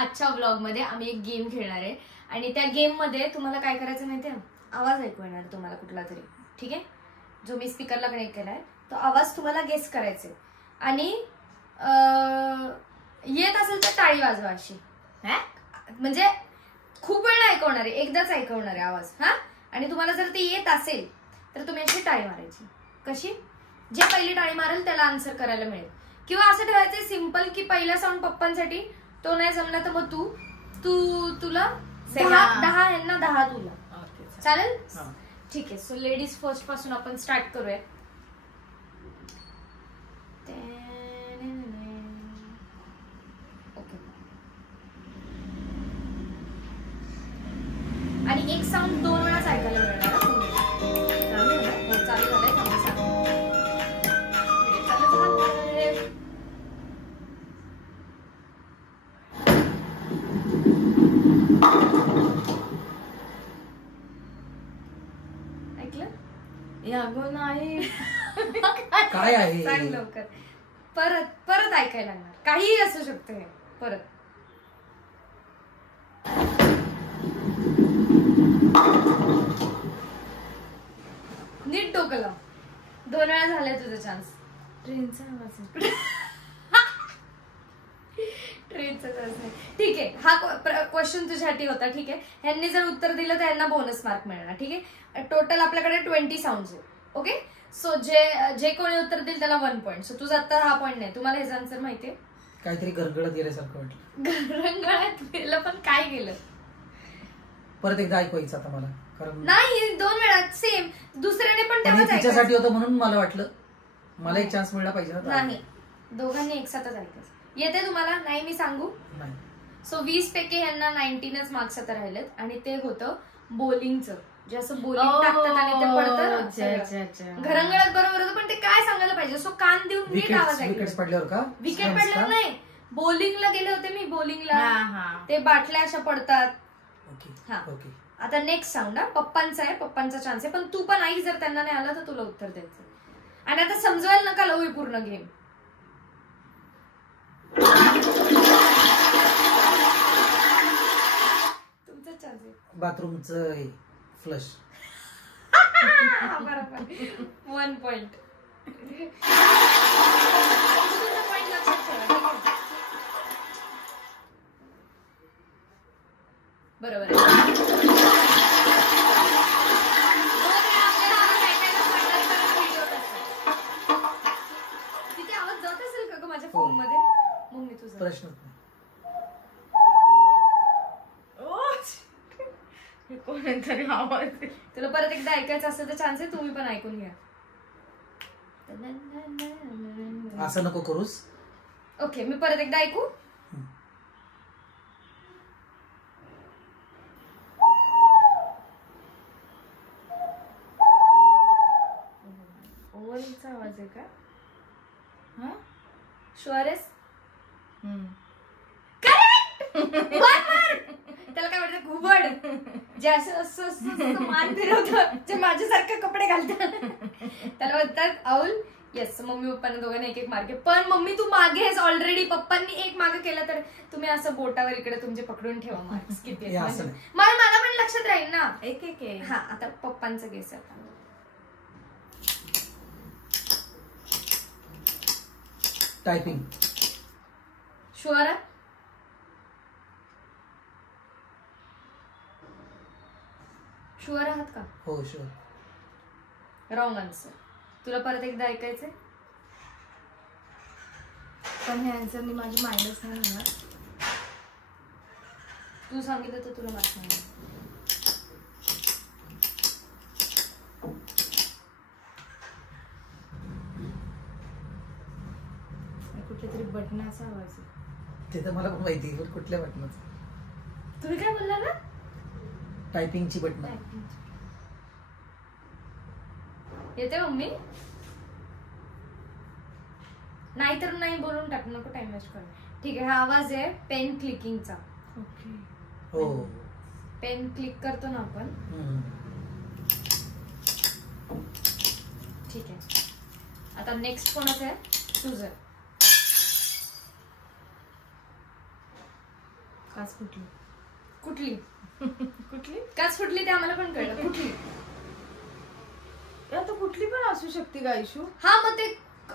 आजच्या व्लॉगमध्ये आम्ही एक गेम खेळणार आहे आणि त्या गेम मध्ये तुम्हाला काय करायचं माहितीये, आवाज ऐकू येणार तुम्हाला कुठला तरी, ठीक आहे, जो मी स्पीकरला कनेक्ट केलाय तो आवाज तुम्हाला गेस करायचे आणि येत असेल तर टाळी वाजवा अशी, म्हणजे खूप वेळ ऐकवणार आहे, एकदाच ऐकवणार आहे आवाज हा. आणि तुम्हाला जर ते येत असेल तर तुम्ही अशी टाळी मारायची. कशी? जे पहिली टाळी मारेल त्याला आन्सर करायला मिळेल. किंवा असं ठेवायचं सिंपल की पहिला साऊंड पप्पांसाठी, तो नाही जमला तर मग तुला 10 यांना 10 तुला. चालेल? ठीक आहे. सो लेडीज फर्स्ट पासून आपण स्टार्ट करूया. आणि एक साऊंड 2 वेळाच ऐकायला मिळणार. चालू झालंय ऐकलं नाही काय आहे? सांग लवकर. परत ऐकायला लागणार. काहीही असू शकतं हे. परत नीट डोकं लाव. 2 वेळा झालाय तुझा चान्स. ट्रेनचा आवाज. ट्रेनचा चान्स नाही. ठीक आहे, हा क्वेश्चन तुझ्यासाठी होता. ठीक आहे, ह्यांनी जर उत्तर दिलं तर यांना बोनस मार्क मिळणार. ठीक आहे, टोटल आपल्याकडे 20 साऊंड्स आहे. ओके, सो जे कोणी उत्तर देईल त्याला 1 पॉईंट. सो तुझा आता हा पॉईंट नाही. तुम्हाला ह्याचा आन्सर माहितीये? काहीतरी गरगळत गेल्यासारखं वाटलं. गरगळत गेलं पण काय गेलं? परत एकदा ऐकवायचं आता मला, कारण नाही 2 वेळा सेम. दुसऱ्याने पण तेव्हाच तिच्यासाठी होतं म्हणून मला वाटलं मला एक चान्स मिळाला पाहिजे ना. नाही, दोघांनी एकसाथच ऐकायचं. येते तुम्हाला? नाही मी सांगू. नाही. सो 20 पैकी यांना 19च मार्क्स आता राहिलेत आणि ते होतं बोलिंगचं. जे असं बोलिंग टाकतात आणि ते पडतं. घरंगळत बरोबर होतं पण ते काय सांगायला पाहिजे. सो कान देऊन नीट आवाज ऐकला. विकेट पडल्यावर का? विकेट पडल्यावर नाही, बोलिंगला गेले होते मी. बोलिंगला ते बाटल्या अशा पडतात. हा, आता नेक्स्ट साऊंड हा पप्पांचा आहे. पप्पांचा चान्स आहे पण तू पण ऐक. जर त्यांना नाही आलं तर तुला उत्तर द्यायचं. आणि आता समजवायला नका लावू पूर्ण गेम. तुमचा चान्स आहे. बाथरूमचं फ्लश. बरोबर, 1 पॉइंट. बरोबर. तिथे आवाज जात असेल का माझ्या फोन मध्ये? मग मी तुझा प्रश्न कोणतरी आवाज. तुला परत एकदा ऐकायचं असेल तर चान्स आहे. तुम्ही पण ऐकून घ्या. असं नको करूस. ओके, मी परत एकदा ऐकू. ओव्हरचा आवाज आहे का? हा, शुअर आहेस? त्याला काय म्हणतात? घुबड. जे असं मान फिरवतं, जे माझ्यासारखे कपडे घालतात त्याला म्हणतात आऊल. येस, मम्मी पप्पांना दोघांना 1-1 मार्क. पण मम्मी तू मागे आहेस ऑलरेडी. पप्पांनी 1 मागे केला तर तुम्ही असं बोटावर इकडे तुमचे पकडून ठेवा मार्क्स किती. मला पण लक्षात राहील ना. 1-1. हा, आता पप्पांचं गेस आहे. टायपिंग. शुअर आहे? शुअर आहात का? हो, शुअर. Wrong answer. तुला परत एकदा ऐकायचंय पण हे आन्सरनी माझी माइंडच नाही होणार. तू सांगितलं तर तुला मार्क्स नाही. कुठल्या तरी बटनाचा आवाज आहे. ते तर मला पण माहिती आहे. कुठल्या बटनाचं? तुम्ही काय बोलला ना? टायपिंगची बटन. येते मम्मी? नाहीतर नाही बोलून टाक, नको टाइम वेस्ट कर. ठीक आहे, हा आवाज आहे पेन क्लिकिंगचा. ओके, हो, पेन क्लिक करतो ना आपण. ठीक आहे, आता नेक्स्ट कोणाचं आहे? तुझं. काच फुटली. कुठली कुठली? काच फुटली ते आम्हाला पण कळलं. कुठली? आता कुठली पण असू शकते का इशू? हा मग ते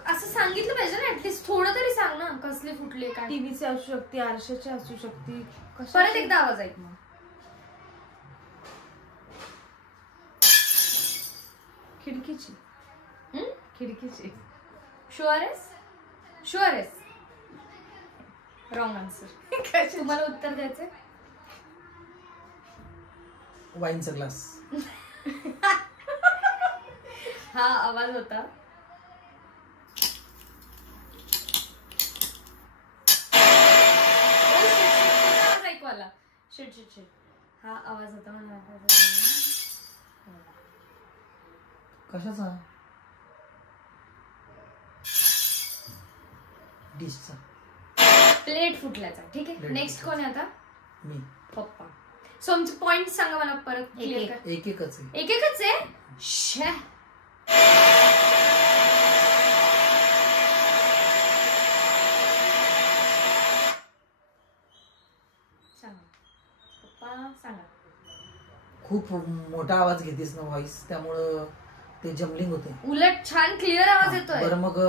असं सांगितलं पाहिजे ना, ऍटलीस्ट थोडं तरी सांग ना कसले फुटले काय. टीव्हीची असू शकते, आरशाची असू शकते. परत एकदा आवाज ऐक मग. खिडकीची. खिडकीची. शुअर आहेस? शुअर आहेस? Wrong answer. तुम्हाला उत्तर द्यायचंय? वाईनचा ग्लास. हा आवाज होता ऐकवाला. Shit shit shit. हा आवाज होता मला. कशाचा? डिशचा. प्लेट फुटल्याचा. ठीक आहे. नेक्स्ट कोण आहे आता? मी. पप्पा. सो आमचे पॉइंट सांगा मला परत. क्लिअर कर. एक एकच आहे. एक एकच आहे. शे. सांगा पप्पा सांगा. खूप मोठा आवाज घेतेस ना व्हॉइस, त्यामुळं ते जमलिंग होते. उलट छान क्लिअर आवाज येतोय. बरं मग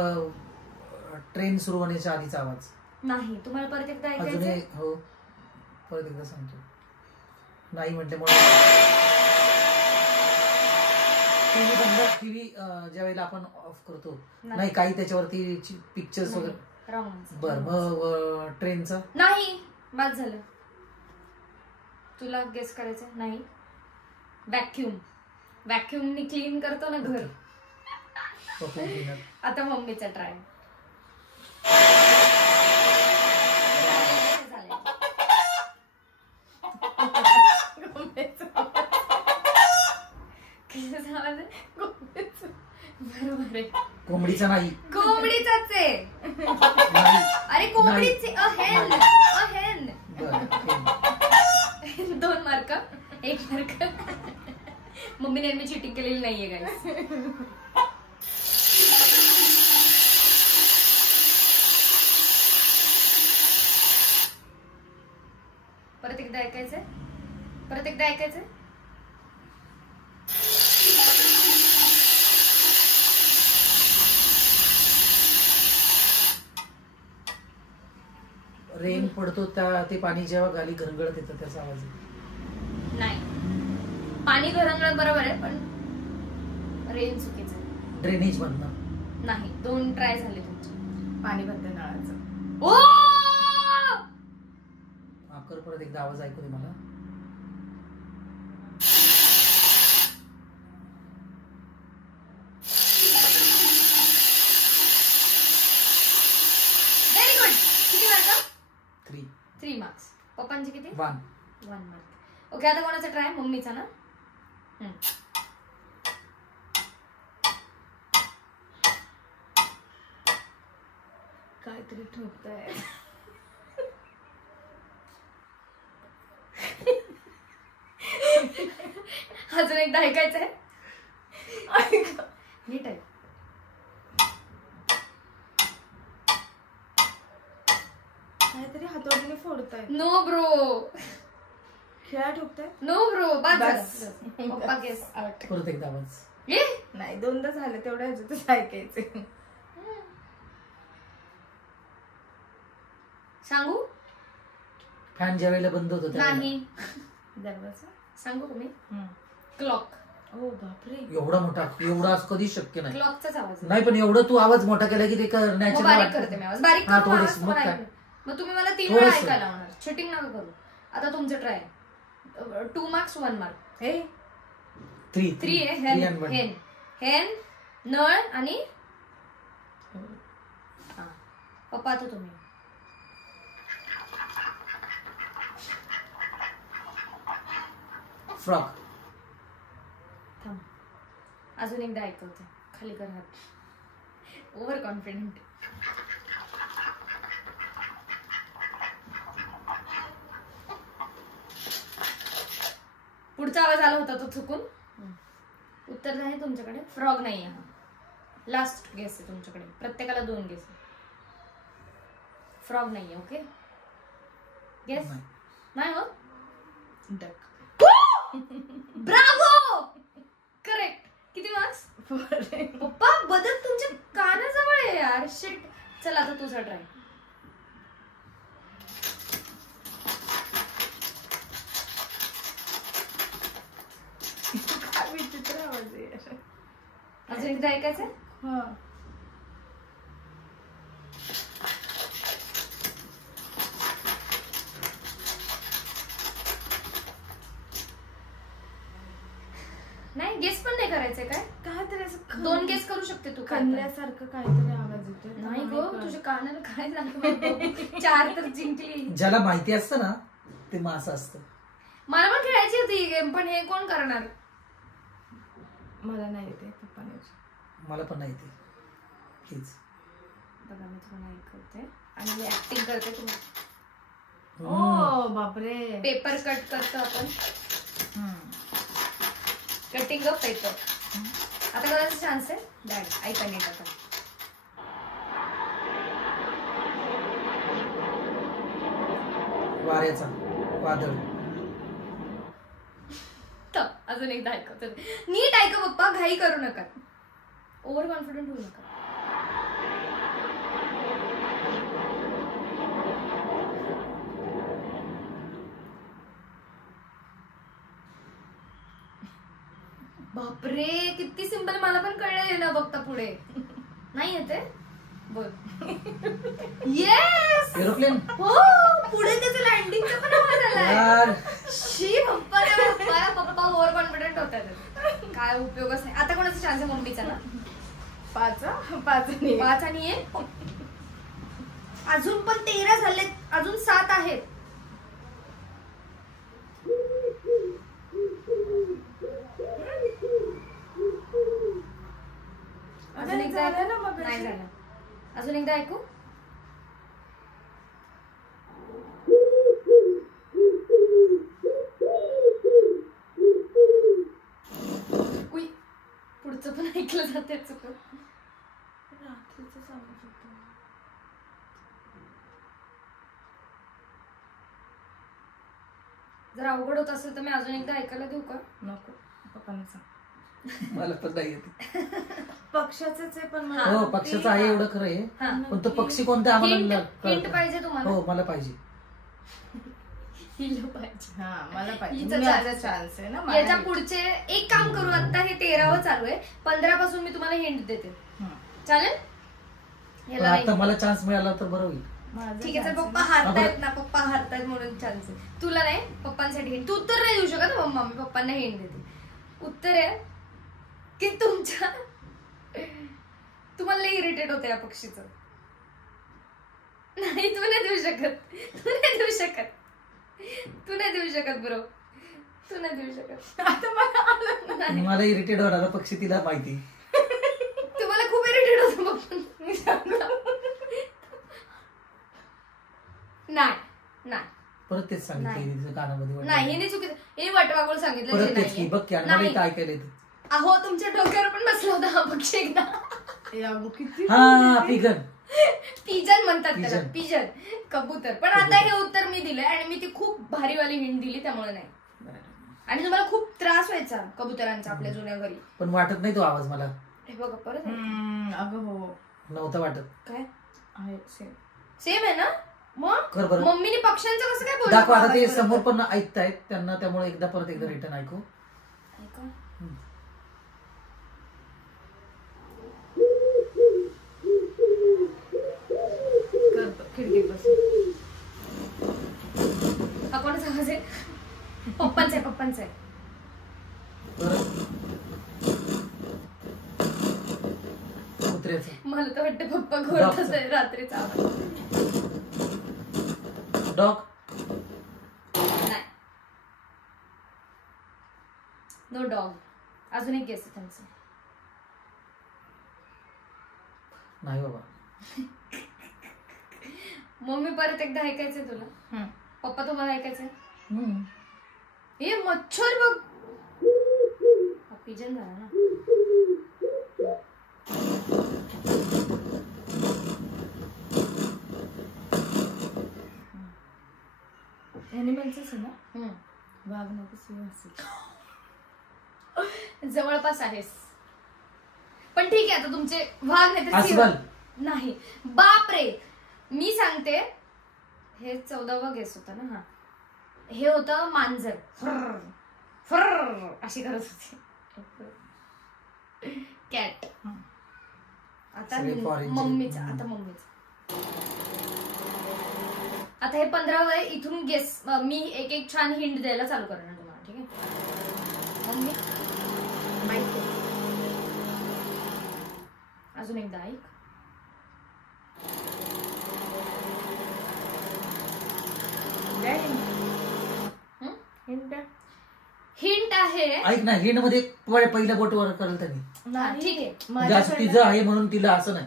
ट्रेन सुरू होण्याच्या आधीचा आवाज नाही. तुम्हाला परत एकदा अजून ऐकायचं? हो परत एकदा सांगतो. नाही म्हटल्यामुळे टीव्ही ज्या वेळेला आपण ऑफ करतो नाही काही त्याच्यावरती पिक्चर्स वगैरे. रॉंग. बर मग ट्रेनचा नाही. बाद झालं. तुला गेस करायचं? नाही. व्हॅक्युम. व्हॅक्युमनी क्लीन करतो ना घर. आता मम्मीचा ट्राय. बरोबर आहे. कोंबडीचा नाही. कोंबडीचाच आहे. अरे कोंबडीची अहेन. अहेन. 2 मार्क. 1 मार्क. मम्मीने मी चिटिंग केलेली नाहीये गाईस. परत एकदा ऐकायचंय? परत एकदा ऐकायचंय? रेन पडतो ते पाणी जेव्हा गाली घरंगळत येतं त्याचा आवाज. नाही. पाणी घरंगळत बरोबर आहे पण रेन चुकीचं आहे. ड्रेनेज मधनं नाही. 2 ट्राय झाले तुमचे. पाणी भरतं नळाचं. ओ आकर परत एकदा आवाज ऐकू दे मला. Very good. किती मार्क? 3 मार्क्स. पप्पांचे किती? 1 मार्क. ओके. आता कोणाचा ट्राय? मम्मीचा ना. काहीतरी ठोकताय. अजून एकदा ऐकायचंय? नीट आहे. काहीतरी हातोडीने फोडताय. No bro. खेळा ठोकताय. No bro. बाद बस. झालं. पप्पा गेस आउट. परत एकदा आवाज. नाही 2दा झालं तेवढ्या ह्याच्यातच ऐकायचे. सांगू? फॅन ज्या वेळेला बंद होतो नाही. दरवाजा. सांगू तुम्ही? क्लॉक. ओ बापरे. एवढा मोठा एवढा कधी शक्य नाही. क्लॉकचाच आवाज. नाही पण एवढं तू आवाज मोठा केला की ते नॅचरल बारीक करते मी आवाज. बारीक करून आवाज तुम्हाला ऐकू. मग तुम्ही मला 3 वेळा ऐकायला लावणार. चिटिंग नका करू. आता तुमचं ट्राय. 2 marks 1 mark. हे 3 आहे. हेन. हेन नळ आणि पप्पा आता तुम्ही. फ्रॉक. थांब. अजून एकदा ऐकवते. खाली कर हात. Over confident. पुढचा आवाज आला होता तो चुकून. उत्तर आहे तुमच्याकडे. फ्रॉग नाही आहे. लास्ट गेस आहे तुमच्याकडे. प्रत्येकाला 2 गेस. फ्रॉग नाहीये. ओके. गेस. नाही हो. डक. Bravo, correct. किती मार्क्स? 4. पप्पा बदल तुमच्या कानाजवळ आहे यार. शिट. चल आता तुझा ट्राय. काय विचित्र आवाज आहे यार. अजून एकदा ऐकायचंय? हा. नाही, गेस पण नाही करायचंय काय? काहीतरी असं 2 गेस करू शकते तू. काय कणल्यासारखं काहीतरी आवाज येतोय. नाही गो, तुझ्या कानाला काय झालं? 4 तर जिंकली. ज्याला माहिती असतं ना ते मग असं असतं. मला पण खेळायची होती ही गेम, पण हे कोण करणार? मला नाही येते पप्पाने. मला पण नाही ते. प्लीज. बघा मी तुम्हाला ऐकवते आणि मी ऍक्टिंग करते. तुम्ही ओ बापरे. पेपर कट करतो आपण. Cutting of paper. आता करायचा चान्स आहे. डॅड ऐका नीट आता. वाऱ्याचा वादळ. अजून एकदा ऐकवतो. नीट ऐका पप्पा, घाई करू नका. ओव्हर कॉन्फिडंट होऊ नका. बापरे, किती सिंपल. मला पण कळलं ना बघता पुढे. नाही येते. बोल. येस. एरोप्लेन. हो, पुढे त्याचं लँडिंगचा पण आवाज आलाय. यार शी पप्पा पप्पा ओव्हर कॉन्फिडंट होतात. काय उपयोगच नाही. आता कोणाचा चान्स आहे? मम्मीचा ना. 5 आणि 1. अजून पण 13 झाले. अजून 7 आहेत. अजून एकदा ऐकू? नाही झालं. अजून एकदा ऐकू? उई, पुढचं पण ऐकलं जाते चुकून. रात्रीचं सांगू शकतो. जर अवघड होत असेल तर मी अजून एकदा ऐकायला देऊ का? नको, पप्पाने सांग. मला पण नाही येते. पक्षाचंच आहे पण मला हो पक्षाचं आहे एवढं खरं आहे. हा. पण तो पक्षी कोणता आम्हाला हिंट पाहिजे तुम्हाला? हो मला पाहिजे. हिला पाहिजे. हा मला हिचं पाहिजे. चान्स आहे ना. याच्या पुढचे एक काम करू. आता हे 13व चालू आहे. 15 पासून मी तुम्हाला हिंट देते. चालेल? पण आता मला चान्स मिळाला तर बरं होईल. ठीक आहे. चल पप्पा हारतायत ना. पप्पा हारतायत म्हणून चान्स आहे. तुला नाही, पप्पांसाठी हिंट. तू उत्तर नाही देऊ शकत मम्मा. मी पप्पांना हिंट देते. उत्तर आहे की तुम्हाला इरिटेट होतं या पक्षीचं. नाही, तू नाही देऊ शकत. तू नाही देऊ शकत ब्रो. तू नाही देऊ शकत. आता मला इरिटेट होणारा पक्षी तिला माहिती. तुम्हाला खूप इरिटेट होतं मग. नाही परत तेच सांगितलं कानामध्ये. नाही, हिने चुकीचं. हिने वटवागोळ सांगितलं. परत तेच की बघ की मला इथं ऐकायला येतं. अहो, तुमच्या डोक्यावर पण बसला होता हा पक्षी एकदा. किती हा पिगन. पिजन म्हणतात त्याला. पिजन. पिजन, कबूतर. पण आता हे उत्तर मी दिलंय आणि मी ती खूप भारीवाली हिंट दिली, त्यामुळे नाही. आणि तुम्हाला खूप त्रास व्हायचा कबुतरांचा आपल्या जुन्या घरी. पण वाटत नाही तो आवाज मला. हे बघा परत. अगं हो नव्हतं वाटत. काय आहे सेम आहे ना? मग कर बरं. मम्मीने पक्ष्यांचं कसं काय दाखव आता. ते बोललं? समोर पण ऐकतायत त्यांना, त्यामुळे परत एकदा रिटर्न ऐकू. ऐका. खिडकीत बस. हा कोणाचा आवाज आहे? पप्पांचा आहे. कुत्र्याचं. मला तर वाटतं पप्पा घोरतच आहे रात्रीचा आवाज. डॉग. नाही. No dog. अजून एक गेस आहे त्यांचं. नाही बाबा. मम्मी परत एकदा ऐकायचंय तुला? पप्पा तुम्हाला ऐकायचंय? हे मच्छर बघ. हा पिजन झाला ना. ऍनिमलच ना. हम्म. वाघ नको सिंह असेल. जवळपास आहेस पण ठीक आहे. आता तुमचे वाघ नाही तर अस्वल. सिंह. नाही बापरे. मी सांगते हे 14वा गेस होता ना. हा हे होतं मांजर. फर्र फर्र अशी करत होती कॅट. आता सगळे foreign मम्मीच. आता मम्मीच. आता हे 15 आहे. इथून गेस मी एक एक छान हिंट द्यायला चालू करणार तुम्हाला. ठीक आहे मम्मी माहिती. अजून एकदा ऐक. हिंट आहे. ऐक ना, हिंड मध्ये पहिल्या बोटवर करेल त्यांनी. ठीक आहे म्हणजे असं तिचं आहे म्हणून तिला असं नाही.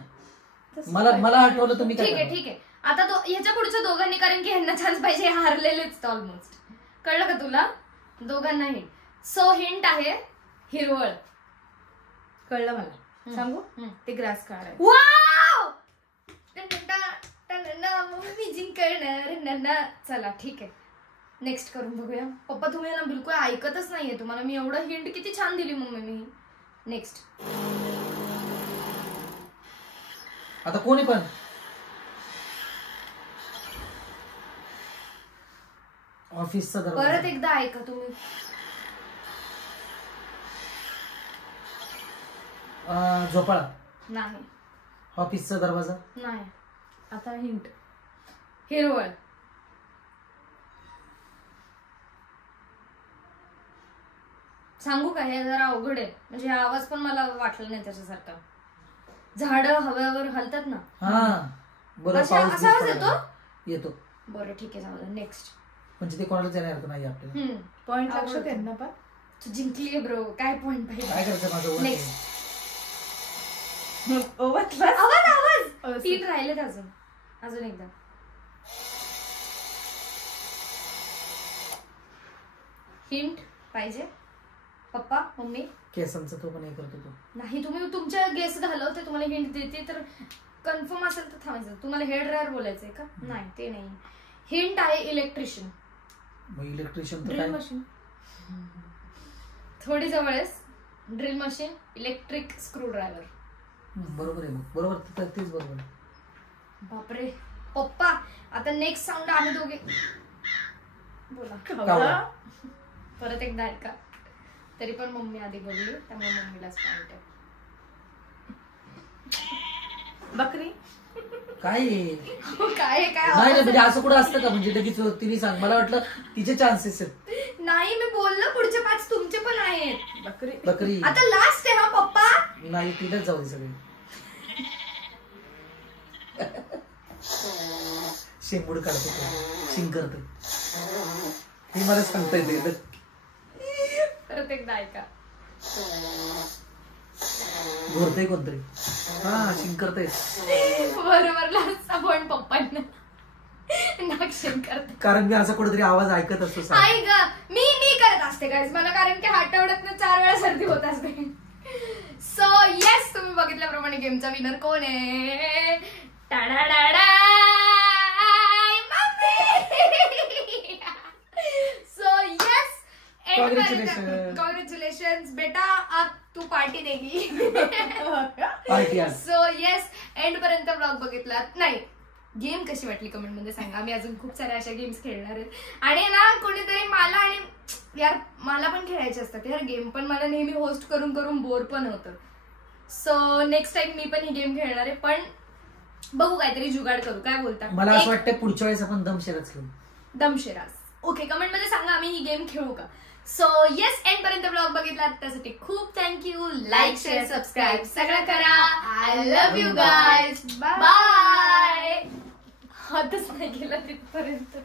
मला आठवलं तुम्ही ठीक काय आहे ठीक आहे. आता ह्याच्या पुढच्या दोघांनी कारण की ह्यांना चान्स पाहिजे. हे हारलेलेच ऑलमोस्ट. कळलं का तुला? दोघांना हिंट. सो हिंट आहे हिरवळ. कळलं मला. सांगू ते ग्रास कार्ड आहे. वाव. मम्मी जिंकणार. चला ठीक आहे नेक्स्ट करून बघूया. पप्पा तुम्ही ना बिलकुल ऐकतच नाहीये. तुम्हाला मी एवढं हिंट किती छान दिली मम्मी मी. नेक्स्ट. आता कोणी पण ऑफिसचा परत दरवाजा. एकदा ऐका तुम्ही. झोपाळा. नाही ऑफिसचा दरवाजा. नाही. आता हिंट. हिरवळ. सांगू का? हे जरा अवघड आहे. म्हणजे हा आवाज पण मला वाटला नाही त्याच्यासारखा. झाडं हव्यावर हलतात ना. हा बरं. असा आवाज येतो. येतो. बरं ठीक आहे जाऊ. नेक्स्ट. म्हणजे ते कोणालाच येणार नाही आपल्याला. पॉइंट लक्षात आहे ना. पण तू जिंकलीये ब्रो. काय पॉइंट पाहिजे? काय करायचं माझं. नेक्स्ट. आवाज आवाज 3 राहिलेत अजून. अजून एकदा. हिंट पाहिजे पप्पा मम्मी. केसांचा तो पण हे करतो तो. नाही तुम्ही तुमच्या गेस घालवते. तुम्हाला हिंट देते तर कन्फर्म असेल तर थांबायचं. तुम्हाला हेअर ड्रायर बोलायचंय का? नाही ते नाही. हिंट आहे इलेक्ट्रिशियन. मग इलेक्ट्रिशियन तर ड्रिल काय. मशीन. थोडी जवळच. Drill machine electric screw driver. बरोबर आहे. मग बरोबर तेच बरोबर आहे. बापरे पप्पा. आता नेक्स्ट साऊंड आम्ही दोघे बोला. कावळा. परत एकदा ऐका. तरी पण मम्मी आधी बोलली त्यामुळे मम्मीलाच पॉइंट आहे. बकरी. काय काय काय नाही म्हणजे असं कुठं असतं का? म्हणजे लगेच तिने सांग. मला वाटलं तिचे चान्सेस आहेत. नाही मी बोललो पुढचे 5 तुमचे पण आहेत. बकरी. बकरी. आता लास्ट आहे हा पप्पा. नाही तिलाच जाऊ दे सगळे. शेंबूड काढतो शिंग करतो. हे मला सांगता येते. परत एकदा ऐका. घोरतय कोणतरी. हा शिंग करतय. बरोबर लास्टचा पॉइंट पप्पांना. नाक्षण करते. कारण मी असा कुठेतरी आवाज ऐकत असतो. आई ग मी करत असते गाईज. मला कारण की आठवड्यातनं 4 वेळा सर्दी होत असते. सो येस तुम्ही बघितल्याप्रमाणे गेमचा विनर कोण आहे? सो येस कॉंग्रॅच्युलेशन बेटा. अब तू पार्टी देगी. सो येस एंड पर्यंत ब्लॉग बघितलात. नाही गेम कशी वाटली कमेंट मध्ये सांगा. आम्ही अजून खूप साऱ्या अशा गेम्स खेळणार आहेत. आणि ना कोणीतरी मला आणि यार मला पण खेळायचे असतात यार गेम. पण मला नेहमी होस्ट करून करून बोर पण होतं. सो नेक्स्ट टाइम मी पण ही गेम खेळणार आहे. पण बघू काहीतरी जुगाड करू. काय बोलता? मला असं वाटतं पुढच्या वेळेस आपण दमशेराच खेळू. दमशेराज. ओके कमेंट मध्ये सांगा आम्ही ही गेम खेळू का. सो येस एंड पर्यंत ब्लॉग बघितला त्यासाठी खूप थँक्यू. लाईक शेअर सबस्क्राईब सगळं करा. I love you guys. Bye. हातच नाही गेला तिथपर्यंत.